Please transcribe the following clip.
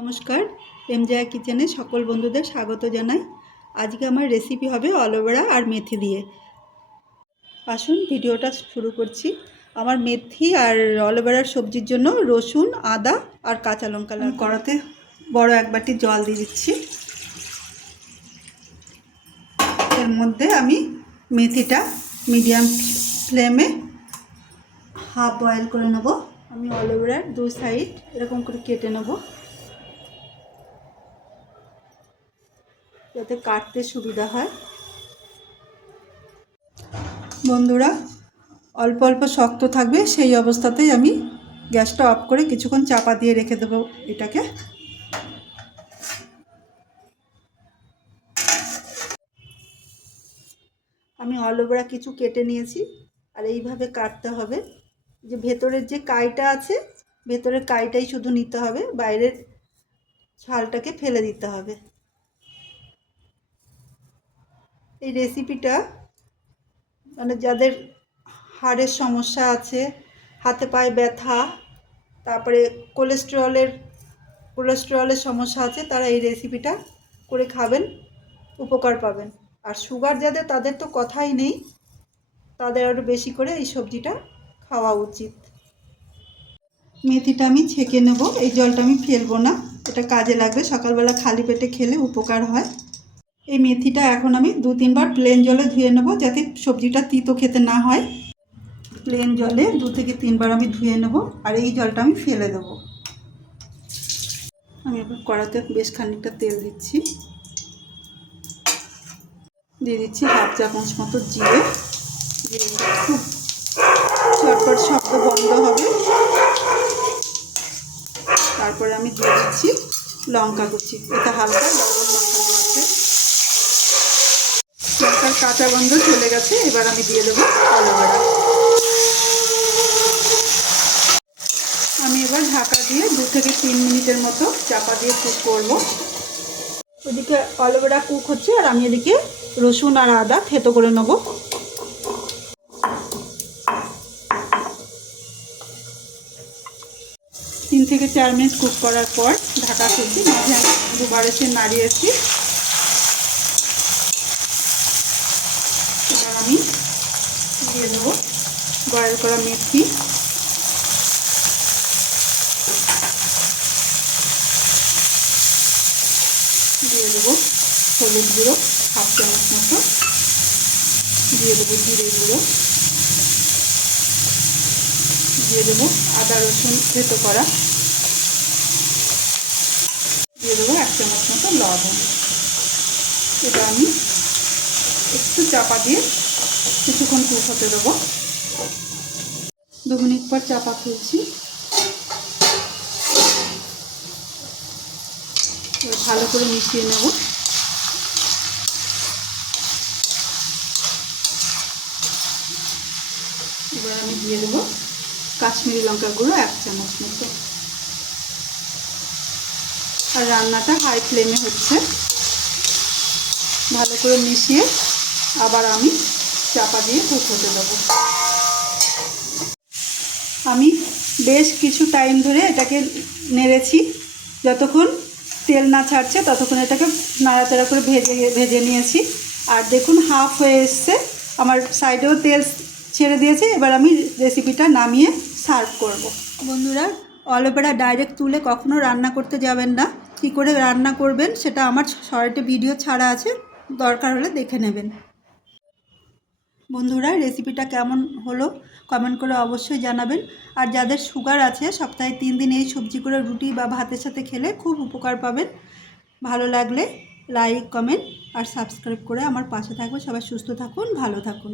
নমস্কার। এমজেয়া কিচেনে সকল বন্ধুদের স্বাগত জানাই। আজকে আমার রেসিপি হবে অলোভেরা আর মেথি দিয়ে। আসুন ভিডিওটা শুরু করছি। আমার মেথি আর অলোভেরার সবজির জন্য রসুন আদা আর কাঁচা লঙ্কা আমি কড়াতে বড় এক বাটি জল দিয়ে দিচ্ছি। এর মধ্যে আমি মেথিটা মিডিয়াম ফ্লেমে হাফ বয়েল করে নেব। আমি অলোভেরার দু সাইড এরকম করে কেটে নেব। যাতে কাটতে সুবিধা হয়। বন্ধুরা, অল্প অল্প শক্ত থাকবে, সেই অবস্থাতেই আমি গ্যাসটা অফ করে কিছুক্ষণ চাপা দিয়ে রেখে দেবো এটাকে। আমি অলোভেরা কিছু কেটে নিয়েছি, আর এইভাবে কাটতে হবে। যে ভেতরের যে কাইটা আছে, ভেতরের কাইটাই শুধু নিতে হবে, বাইরের ছালটাকে ফেলে দিতে হবে। এই রেসিপিটা মানে যাদের হাড়ের সমস্যা আছে, হাতে পায়ে ব্যথা, তারপরে কোলেস্টেরলের কোলেস্টেরলের সমস্যা আছে, তারা এই রেসিপিটা করে খাবেন, উপকার পাবেন। আর সুগার যাদের, তাদের তো কথাই নেই, তাদের আরও বেশি করে এই সবজিটা খাওয়া উচিত। মেথিটা আমি ছেঁকে নেব, এই জলটা আমি ফেলব না, এটা কাজে লাগবে, সকালবেলা খালি পেটে খেলে উপকার হয়। এই মেথিটা এখন আমি দু তিনবার প্লেন জলে ধুয়ে নেব যাতে সবজিটা তিতো খেতে না হয়। প্লেন জলে দু থেকে তিনবার আমি ধুয়ে নেব আর এই জলটা আমি ফেলে দেব। আমি এবার কড়াতে বেশ খানিকটা তেল দিচ্ছি। দিয়ে দিচ্ছি হাফ চামচ মতো জিরে। খুব চটপট শব্দ বন্ধ হবে। তারপরে আমি দিয়ে দিচ্ছি লঙ্কা কুচি। এটা হালকা লবণ মাখানো আছে লঙ্কার কাঁচা গন্ধ চলে গেছে, এবার আমি দিয়ে দেবো অলোভেরা আমি এবার ঢাকা দিয়ে দু থেকে তিন মিনিটের মতো চাপা দিয়ে কুক করব। ওদিকে অলোভেরা কুক হচ্ছে, আর আমি এদিকে রসুন আর আদা থেতো করে নেব। তিন থেকে চার মিনিট কুক করার পর ঢাকা খুলছি মাঝে দুবার এসে নাড়িয়েছি এবার আমি দিয়ে দেবো বয়েল করা মেথি। দিয়ে দেবো হলুদ গুঁড়ো, হাফ চামচ মতো। দিয়ে দেবো জিরে গুঁড়ো। দিয়ে দেবো আদা রসুন থেতো করা। দিয়ে দেবো এক চামচ মতো লবণ। এটা আমি একটু চাপা দিয়ে কিছুক্ষণ কুক হতে দেবো। দু মিনিট পর চাপা খুলছি। ভালো করে মিশিয়ে নেব। এবার আমি দিয়ে দেবো কাশ্মীরি লঙ্কা গুঁড়ো এক চামচ মতো। আর রান্নাটা হাই ফ্লেমে হচ্ছে। ভালো করে মিশিয়ে আবার আমি চাপা দিয়ে কুক হতে দেবো। আমি বেশ কিছু টাইম ধরে এটাকে নেড়েছি। যতক্ষণ তেল না ছাড়ছে, ততক্ষণ এটাকে নাড়াচাড়া করে ভেজে ভেজে নিয়েছি। আর দেখুন হাফ হয়ে এসছে। আমার সাইডেও তেল ছেড়ে দিয়েছে। এবার আমি রেসিপিটা নামিয়ে সার্ভ করব। বন্ধুরা অলোভেরা ডাইরেক্ট তুলে কখনো রান্না করতে যাবেন না। কী করে রান্না করবেন, সেটা আমার শর্টে ভিডিও ছাড়া আছে। দরকার হলে দেখে নেবেন। বন্ধুরা রেসিপিটা কেমন হলো কমেন্ট করে অবশ্যই জানাবেন। আর যাদের সুগার আছে, সপ্তাহে তিন দিন এই সবজি করে রুটি বা ভাতের সাথে খেলে খুব উপকার পাবেন। ভালো লাগলে লাইক কমেন্ট আর সাবস্ক্রাইব করে আমার পাশে থাকবে সবাই সুস্থ থাকুন, ভালো থাকুন।